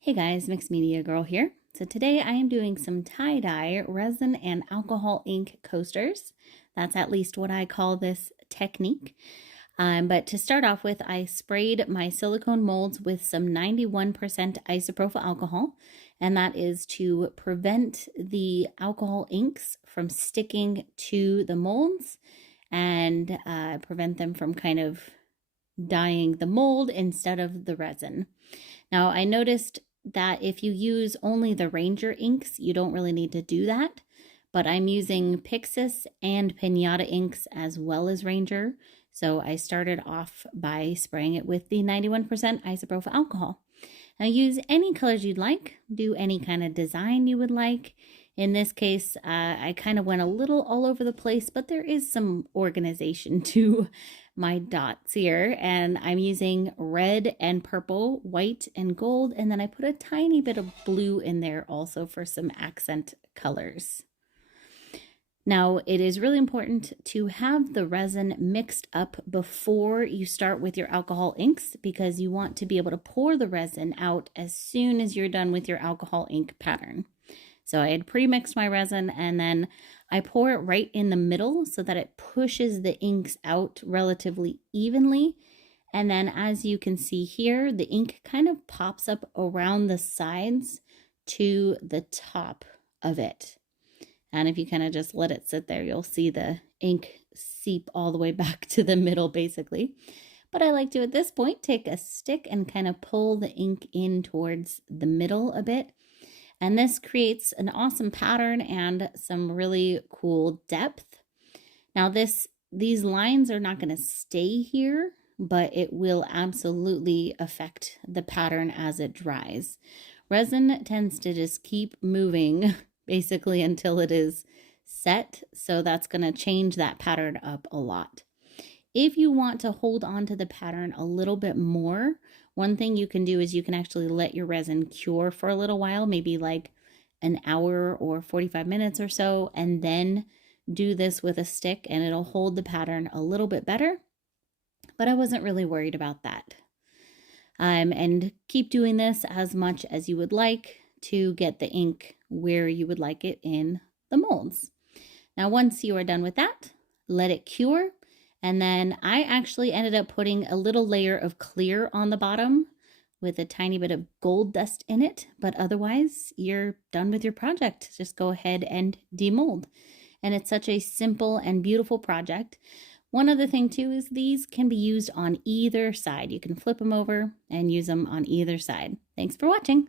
Hey guys, Mixed Media Girl here. So today I am doing some tie-dye resin and alcohol ink coasters. That's at least what I call this technique. But to start off with, I sprayed my silicone molds with some 91% isopropyl alcohol, and that is to prevent the alcohol inks from sticking to the molds and prevent them from kind of dyeing the mold instead of the resin. Now, I noticed that if you use only the Ranger inks, you don't really need to do that. But I'm using Pixess and Pinata inks as well as Ranger. So I started off by spraying it with the 91% isopropyl alcohol. Now use any colors you'd like, do any kind of design you would like. In this case, I kind of went a little all over the place, but there is some organization to my dots here, and I'm using red and purple, white and gold, and then I put a tiny bit of blue in there also for some accent colors. Now, it is really important to have the resin mixed up before you start with your alcohol inks because you want to be able to pour the resin out as soon as you're done with your alcohol ink pattern. So I had pre-mixed my resin and then I pour it right in the middle so that it pushes the inks out relatively evenly. And then as you can see here, the ink kind of pops up around the sides to the top of it. And if you kind of just let it sit there, you'll see the ink seep all the way back to the middle basically. But I like to, at this point, take a stick and kind of pull the ink in towards the middle a bit. And this creates an awesome pattern and some really cool depth. Now these lines are not going to stay here, but it will absolutely affect the pattern as it dries. Resin tends to just keep moving basically until it is set, so that's going to change that pattern up a lot. If you want to hold on to the pattern a little bit more, one thing you can do is you can actually let your resin cure for a little while, maybe like an hour or 45 minutes or so, and then do this with a stick and it'll hold the pattern a little bit better. But I wasn't really worried about that. And keep doing this as much as you would like to get the ink where you would like it in the molds. Now, once you are done with that, let it cure. And then I actually ended up putting a little layer of clear on the bottom with a tiny bit of gold dust in it. But otherwise, you're done with your project. Just go ahead and demold. And it's such a simple and beautiful project. One other thing too is these can be used on either side. You can flip them over and use them on either side. Thanks for watching.